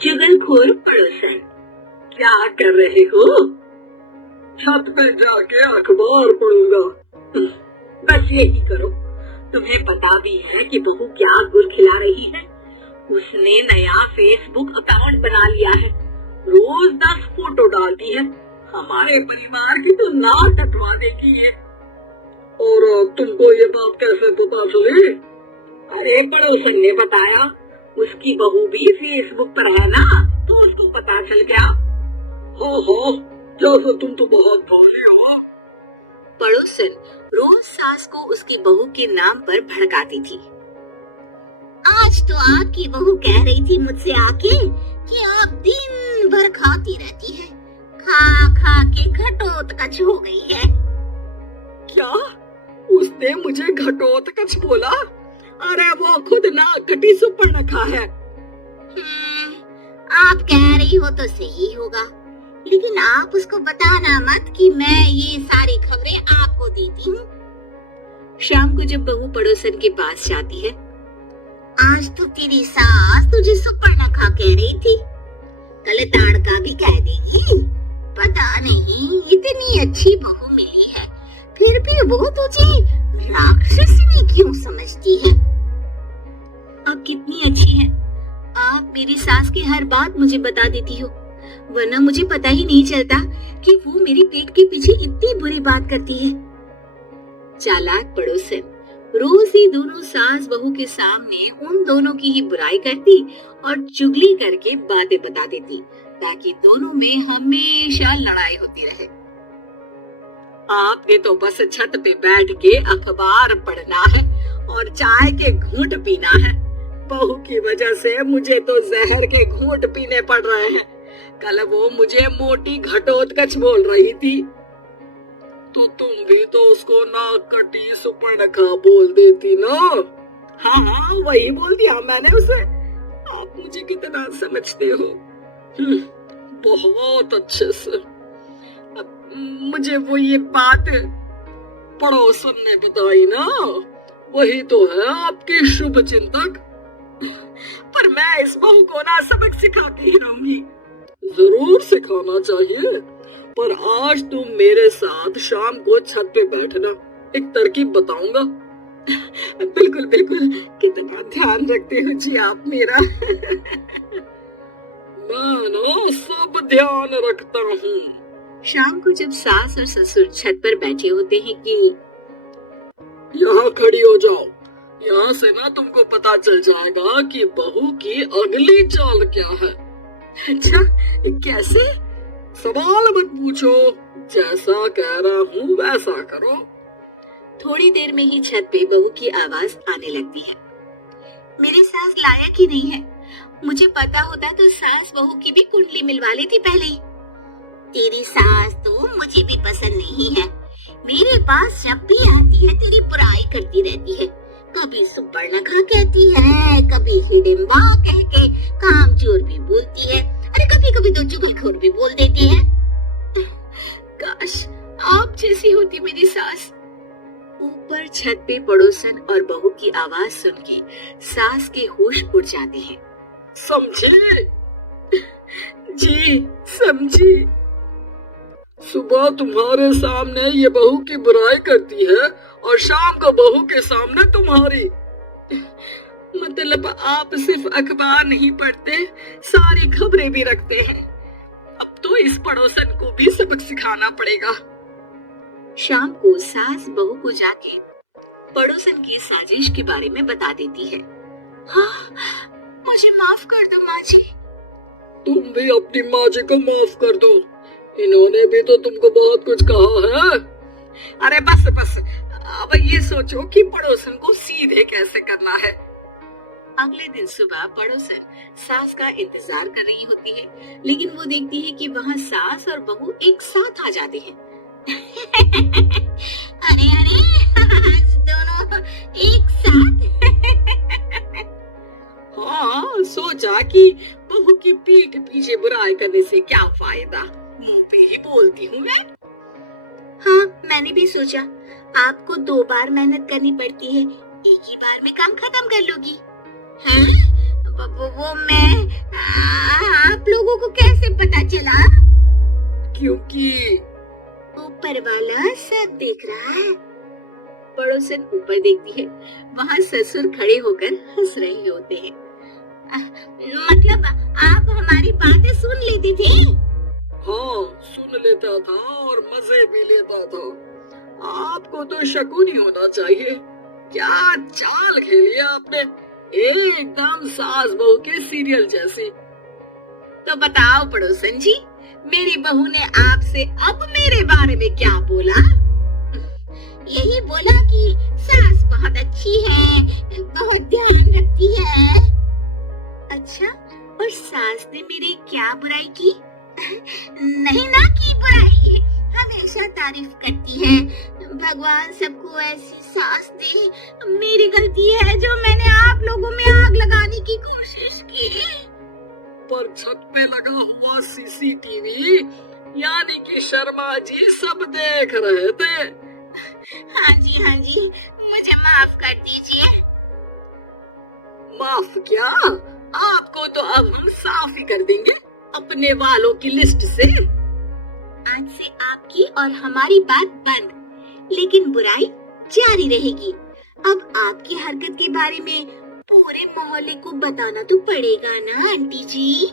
चुगलखोर पड़ोसन, क्या कर रहे हो? छत पे जाके अखबार पढ़ूंगा। बस यही करो। तुम्हें पता भी है कि बहू क्या गुल खिला रही है? उसने नया फेसबुक अकाउंट बना लिया है। रोज 10 फोटो डालती है। हमारे परिवार की तो नाक कटवा देगी ये। और तुमको ये बात कैसे पता चली? अरे पड़ोसन ने बताया। उसकी बहू भी फेसबुक पर है ना, तो उसको पता चल गया। हाँ, जैसे तुम तो बहुत भोली हो। पड़ोसन रोज सास को उसकी बहू के नाम पर भड़काती थी। आज तो आपकी बहू कह रही थी मुझसे आके कि आप दिन भर खाती रहती है, खा खा के घटोत्कच हो गई है। क्या? उसने मुझे घटोत्कच बोला? अरे वो खुद ना कटी सुपर्णखा है। आप कह रही हो तो सही होगा, लेकिन आप उसको बताना मत कि मैं ये सारी खबरें आपको देती हूँ। शाम को जब बहू पड़ोसन के पास जाती है, आज तो तेरी सास तुझे सुपर्णखा कह रही थी, कल ताड़का भी कह देगी। पता नहीं इतनी अच्छी बहू मिली है, फिर भी वो तुझे राक्षसनी क्यों समझती है? आप कितनी अच्छी हैं। आप मेरी सास की हर बात मुझे बता देती हो, वरना मुझे पता ही नहीं चलता कि वो मेरी पीठ के पीछे इतनी बुरी बात करती है। चालाक पड़ोसन रोज ही दोनों सास बहू के सामने उन दोनों की ही बुराई करती और चुगली करके बातें बता देती, ताकि दोनों में हमेशा लड़ाई होती रहे। आपने तो बस छत पे बैठ के अखबार पढ़ना है और चाय के घूंट पीना है। बहू की वजह से मुझे तो जहर के घूंट पीने पड़ रहे हैं। कल वो मुझे मोटी घटोत्कच बोल रही थी, तो तुम भी तो उसको नाक कटी सुपर्णखा बोल देती ना। हाँ, वही बोल दिया मैंने उसे। आप मुझे कितना समझते हो। बहुत अच्छे से। मुझे वो ये बात पड़ोसन ने बताई ना, वही तो है आपकी शुभ चिंतक। पर मैं इस बहू को ना सबक सिखाती ही रहूंगी। जरूर सिखाना चाहिए, पर आज तुम मेरे साथ शाम को छत पे बैठना, एक तरकीब बताऊंगा। बिल्कुल बिल्कुल, कितना ध्यान रखते हो जी आप मेरा। मैं ना सब ध्यान रखता हूँ। शाम को जब सास और ससुर छत पर बैठे होते हैं कि यहाँ खड़ी हो जाओ, यहाँ से ना तुमको पता चल जाएगा कि बहू की अगली चाल क्या है। अच्छा, कैसे? सवाल मत पूछो, जैसा कह रहा हूँ वैसा करो। थोड़ी देर में ही छत पे बहू की आवाज आने लगती है। मेरी सास लायक ही नहीं है। मुझे पता होता तो सास बहू की भी कुंडली मिलवा लेती पहले। तेरी सास तो मुझे भी पसंद नहीं है। मेरे पास जब भी आती है तेरी बुराई करती रहती है। कभी सुपर्णखा कहती है, कभी हिडिंबा कह के कामचोर भी बोलती है, अरे कभी कभी तो चुगलखोर भी बोल देती है। काश आप जैसी होती मेरी सास। ऊपर छत पे पड़ोसन और बहू की आवाज सुन के सास के होश उड़ जाते हैं। समझे? जी समझी। सुबह तुम्हारे सामने ये बहू की बुराई करती है और शाम को बहू के सामने तुम्हारी। मतलब आप सिर्फ अखबार नहीं पढ़ते, सारी खबरें भी रखते हैं। अब तो इस पड़ोसन को भी सबक सिखाना पड़ेगा। शाम को सास बहू को जाके पड़ोसन की साजिश के बारे में बता देती है। हाँ, मुझे माफ कर दो माँ जी। तुम भी अपनी माँ जी को माफ कर दो, इन्होंने भी तो तुमको बहुत कुछ कहा है। अरे बस बस, अब ये सोचो कि पड़ोसन को सीधे कैसे करना है। अगले दिन सुबह पड़ोसन सास का इंतजार कर रही होती है, लेकिन वो देखती है कि वहाँ सास और बहू एक साथ आ जाते हैं। अरे अरे, दोनों एक साथ। हाँ, सोचा कि बहू की पीठ पीछे बुराई करने से क्या फायदा, मुंह पे ही बोलती हूँ मैं। हाँ, मैंने भी सोचा आपको 2 बार मेहनत करनी पड़ती है, एक ही बार में काम खत्म कर लोगी। हाँ? वो मैं लोगों को कैसे पता चला? क्योंकि ऊपर वाला सब देख रहा है। पड़ोसन ऊपर देखती है, वहाँ ससुर खड़े होकर हंस रहे होते हैं। मतलब आप हमारी बातें सुन लेते थे? हाँ, सुन लेता था और मजे भी लेता था। आपको तो शकुन ही होना चाहिए। क्या चाल खेली आपने, एकदम सास बहू के सीरियल जैसी। तो बताओ पड़ोसन जी, मेरी बहू ने आपसे अब मेरे बारे में क्या बोला? यही बोला कि सास बहुत अच्छी है, बहुत ध्यान रखती है। अच्छा, और सास ने मेरी क्या बुराई की? नहीं ना की बुराई, हमेशा तारीफ करती है। भगवान सबको ऐसी सास दे। मेरी गलती है जो मैंने आप लोगों में आग लगाने की कोशिश की। पर छत पे लगा हुआ सीसीटीवी यानी कि शर्मा जी सब देख रहे थे। हाँ जी, मुझे माफ कर दीजिए। माफ क्या, आपको तो अब हम साफ ही कर देंगे अपने वालों की लिस्ट से। आज से आपकी और हमारी बात बंद, लेकिन बुराई जारी रहेगी। अब आपकी हरकत के बारे में पूरे मोहल्ले को बताना तो पड़ेगा ना आंटी जी।